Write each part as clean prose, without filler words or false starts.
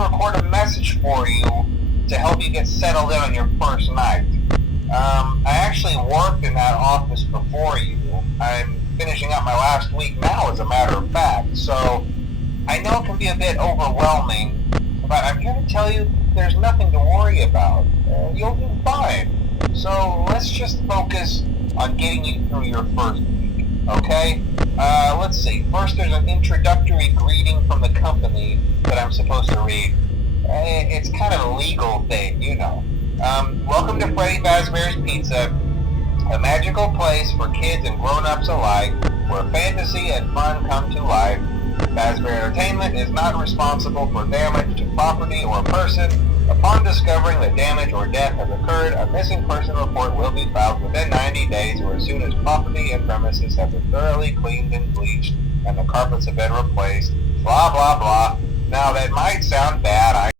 to record a message for you to help you get settled in on your first night. I actually worked in that office before you. I'm finishing up my last week now, as a matter of fact, so I know it can be a bit overwhelming, but I'm here to tell you there's nothing to worry about. You'll do fine. So let's just focus on getting you through your first week, okay? Let's see. First, there's an introductory greeting from the company that I'm supposed to read. It's kind of a legal thing, you know. Welcome to Freddy Fazbear's Pizza, a magical place for kids and grown-ups alike, where fantasy and fun come to life. Fazbear Entertainment is not responsible for damage to property or person. Upon discovering that damage or death has occurred, a missing person report will be filed within 90 days or as soon as property and premises have been thoroughly cleaned and bleached and the carpets have been replaced. Blah, blah, blah. Now, that might sound bad,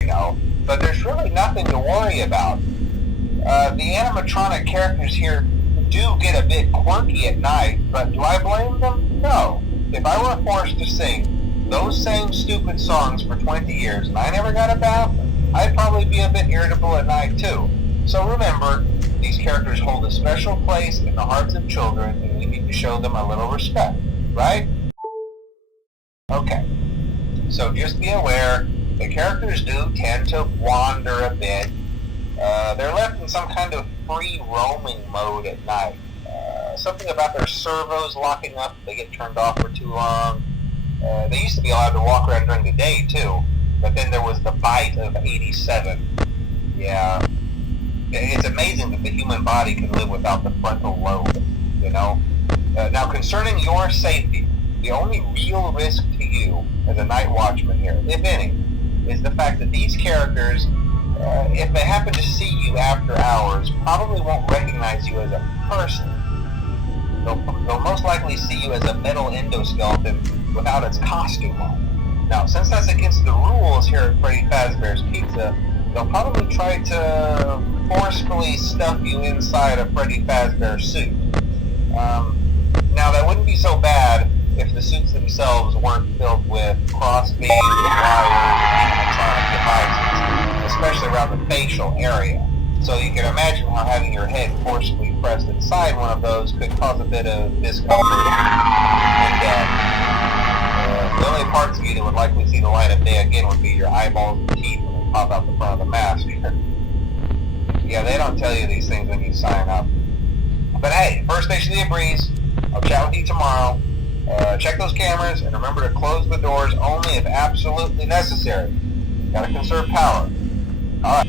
I know, but there's really nothing to worry about. The animatronic characters here do get a bit quirky at night, but do I blame them? No. If I were forced to sing those same stupid songs for 20 years and I never got a bath, I'd probably be a bit irritable at night too. So remember, these characters hold a special place in the hearts of children and we need to show them a little respect, right? Okay, so just be aware, the characters do tend to wander a bit. They're left in some kind of free roaming mode at night. Something about their servos locking up if they get turned off for too long. They used to be allowed to walk around during the day too, but then there was the bite of 87. Yeah, it's amazing that the human body can live without the frontal lobe, you know? Now concerning your safety, the only real risk to you as a night watchman here, if any, is the fact that these characters, if they happen to see you after hours, probably won't recognize you as a person. They'll most likely see you as a metal endoskeleton without its costume on. Now, since that's against the rules here at Freddy Fazbear's Pizza, they'll probably try to forcefully stuff you inside a Freddy Fazbear suit. Now, that wouldn't be so bad if the suits themselves weren't filled with cross-beam, wire, animatronic devices, especially around the facial area. So you can imagine how having your head forcibly pressed inside one of those could cause a bit of discomfort and the only parts of you that would likely see the light of day again would be your eyeballs and teeth when they pop out the front of the mask. Yeah, they don't tell you these things when you sign up. But hey, first station of the breeze. I'll chat with you tomorrow. Check those cameras and remember to close the doors only if absolutely necessary. Gotta conserve power. Alright.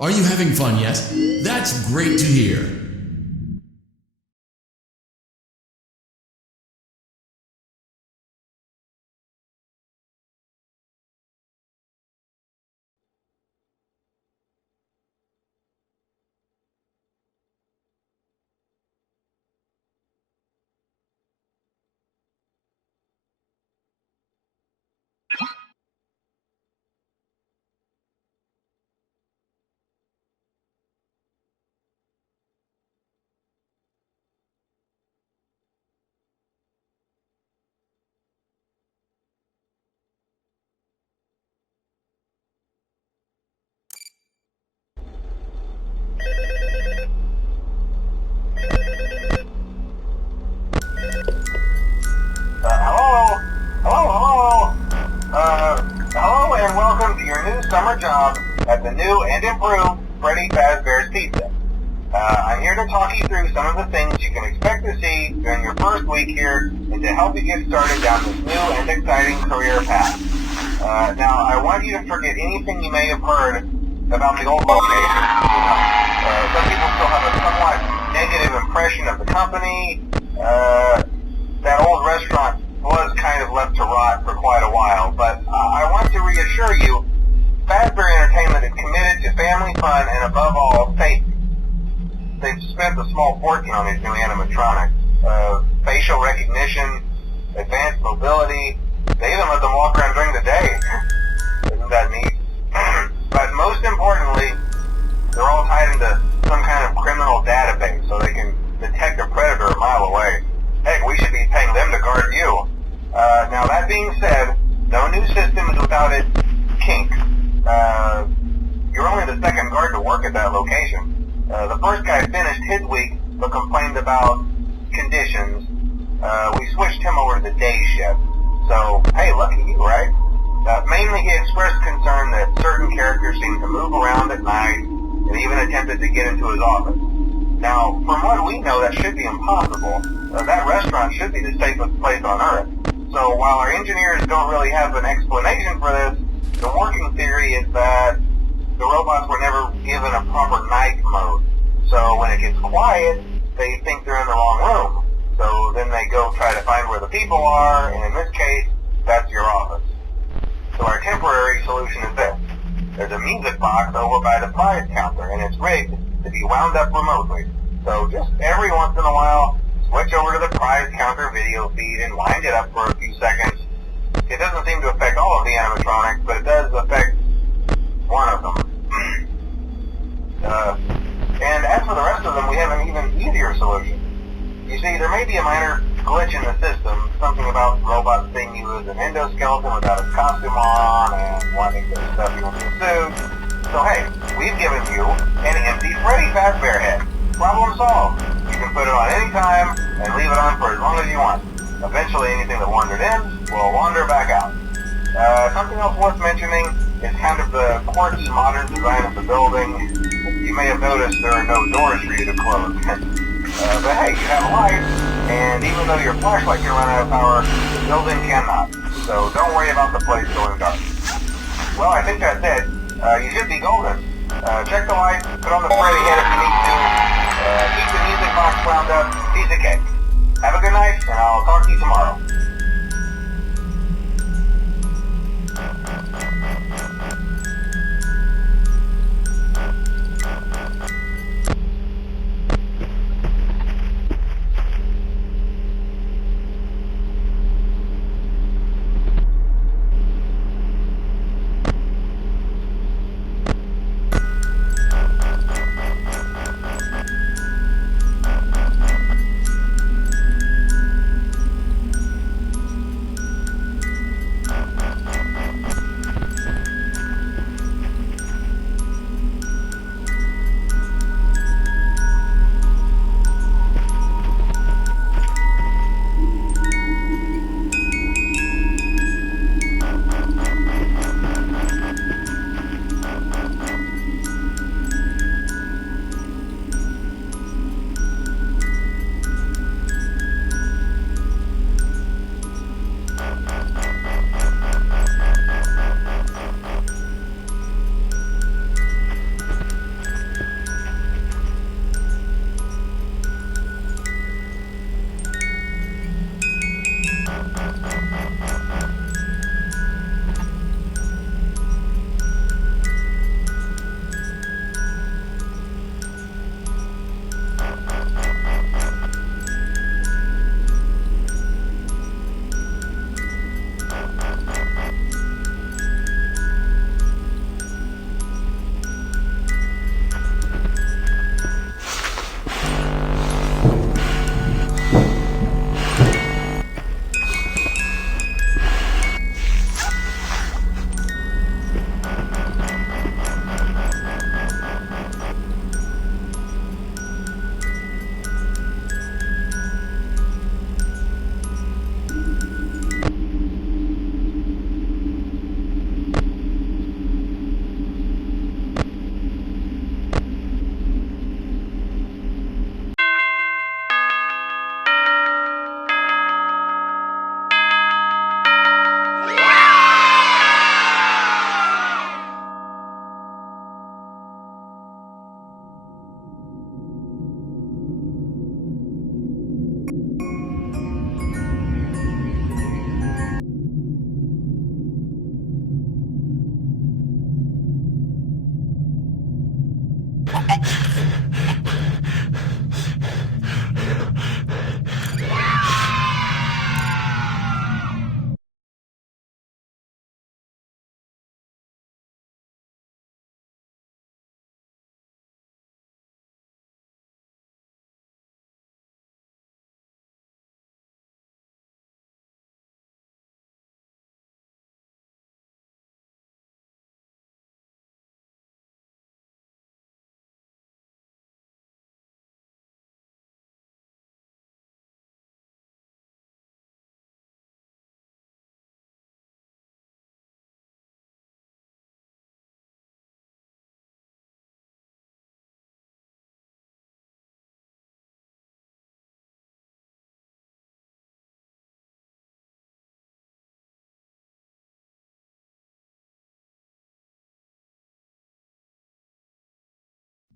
Are you having fun yet? That's great to hear. Hello and welcome to your new summer job at the new and improved Freddy Fazbear's Pizza. I'm here to talk you through some of the things you can expect to see during your first week here and to help you get started down this new and exciting career path. Now, I want you to forget anything you may have heard about the old location. Some people still have a somewhat negative impression of the company. That old restaurant was kind of left to rot for quite a while, but I want to reassure you, Fazbear Entertainment is committed to family fun and above all, safety. They've spent a small fortune on these new animatronics. Facial recognition, advanced mobility, they even let them walk around during the day. Isn't that neat? But most importantly, they're all tied into some kind of criminal database so they can detect a predator a mile away. Heck, we should be paying them to guard you. Now that being said, no new system is without its kinks. You're only the second guard to work at that location. The first guy finished his week but complained about conditions. We switched him over to the day shift. So, hey, lucky you, right? Mainly he expressed concern that certain characters seemed to move around at night and even attempted to get into his office. Now, from what we know, that should be impossible. That restaurant should be the safest place on Earth. So while our engineers don't really have an explanation for this, the working theory is that the robots were never given a proper night mode. So when it gets quiet, they think they're in the wrong room. So then they go try to find where the people are, and in this case, that's your office. So our temporary solution is this. There's a music box over by the prize counter, and it's rigged to be wound up remotely. So just every once in a while, switch over to the prize counter video feed and wind it up for a few seconds. It doesn't seem to affect all of the animatronics, but it does affect one of them. And as for the rest of them, we have an even easier solution. You see, there may be a minor glitch in the system, something about robots seeing you as an endoskeleton without a costume on and wanting to stuff you into a suit. So hey, we've given you an empty Freddy Fazbear head. Problem solved. You can put it on any time and leave it on for as long as you want. Eventually anything that wandered in will wander back out. Something else worth mentioning is kind of the quirky modern design of the building. You may have noticed there are no doors for you to close. But hey, you have a light, and even though your flashlight can run out of power, the building cannot. So don't worry about the place going dark. Well, I think that's it. You should be golden. Check the lights, put on the Freddy head if you need to. Keep the music box wound up, piece of cake. Have a good night, and I'll talk to you tomorrow.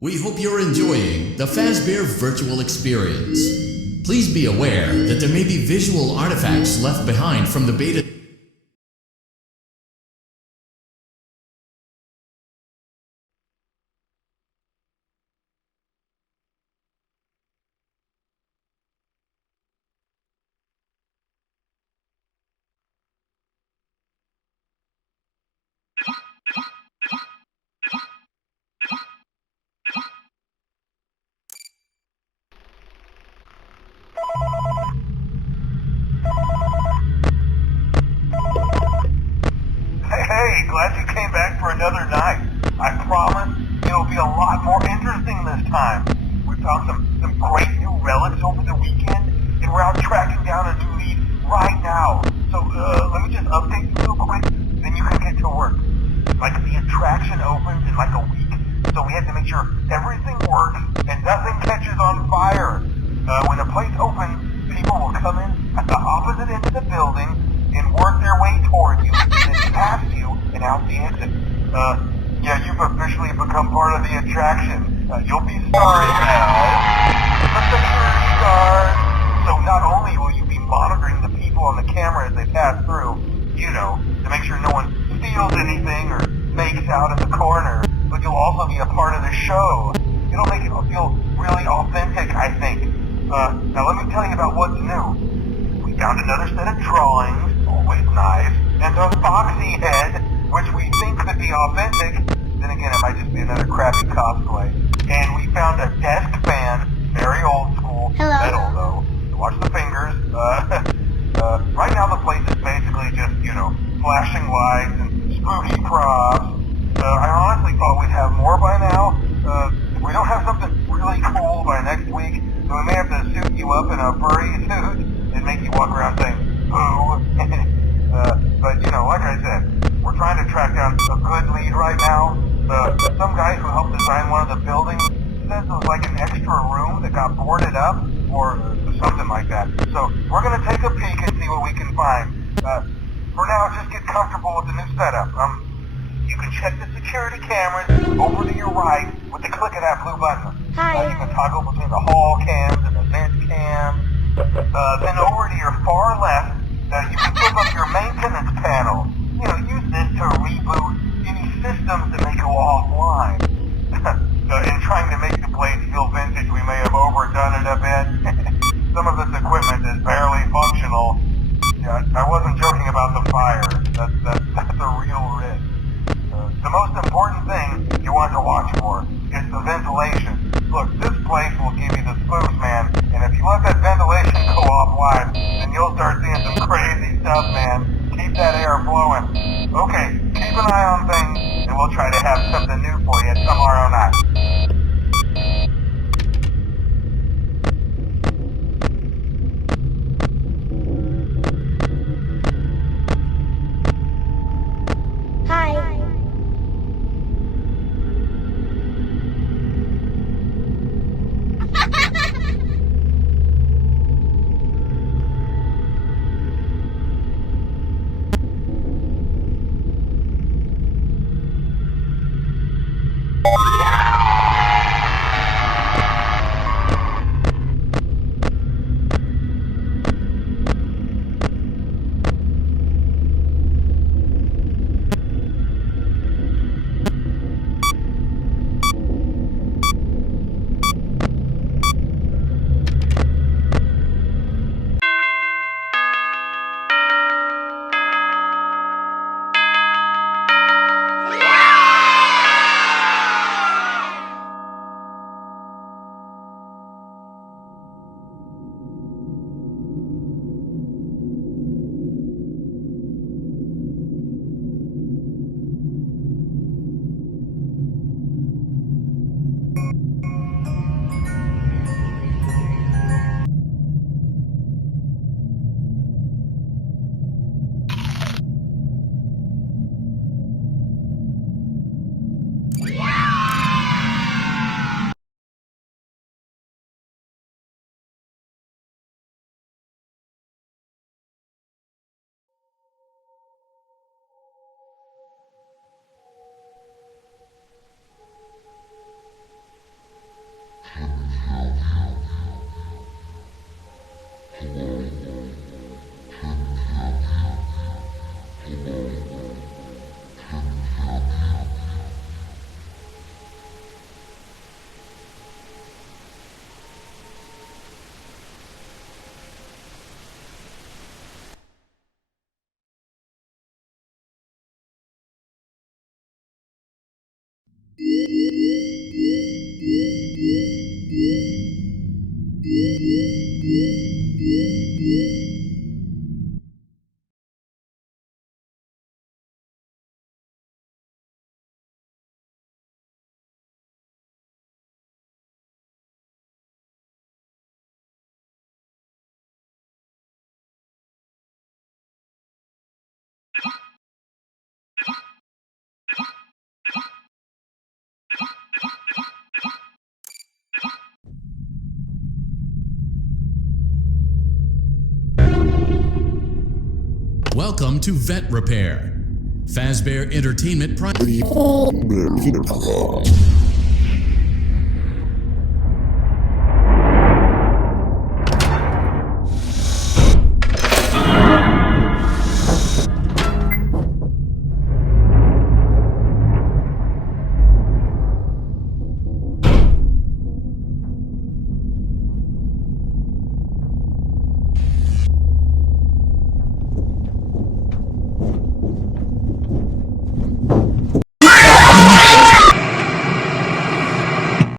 We hope you're enjoying the Fazbear virtual experience. Please be aware that there may be visual artifacts left behind from the beta. Hey, glad you came back for another night. I promise it'll be a lot more interesting this time. We found some great new relics over the weekend, and we're out tracking down a new lead right now. So let me just update you real quick, then you can get to work. Like, the attraction opens in like a week, so we have to make sure everything works and nothing catches on fire. When the place opens, people will come in at the opposite end of the building and work their way toward you, then past you, and out the exit. Yeah, you've officially become part of the attraction. You'll be starring as the security guard. So not only will you be monitoring the people on the camera as they pass through, to make sure no one steals anything or makes out in the corner, but you'll also be a part of the show. It'll make it feel really authentic, I think. Now let me tell you about what's new. We found another set of drawings, always nice, and a foxy head, which we think could be authentic. Then again, it might just be another crappy cosplay. And we found a desk fan, very old school, metal though. So watch the fingers. Right now the place is basically just, flashing lights and spooky props. I honestly thought we'd have more by now. If we don't have something really cool by next week, then we may have to suit you up in a furry suit and make you walk around saying, boo. But, like I said, we're trying to track down a good lead right now. Some guy who helped design one of the buildings says it was like an extra room that got boarded up, or something like that. So, we're going to take a peek and see what we can find. For now, just get comfortable with the new setup. You can check the security cameras over to your right with the click of that blue button. You can toggle between the hall cams and the vent cams. Then over to your far left, you can flip up your maintenance panel. Use this to reboot any systems that may go offline. In trying to make the place feel vintage, we may have overdone it a bit. Some of this equipment is barely functional. Yeah, I wasn't joking about the fire. That's a real risk. The most important thing you want to watch for is the ventilation. Look, this place will give you the spooks, man, and if you let that ventilation go offline, then you'll start seeing some crazy stuff, man. Keep that air flowing. Okay, keep an eye on things, and we'll try to have something new for you tomorrow night. Welcome to Vet Repair, Fazbear Entertainment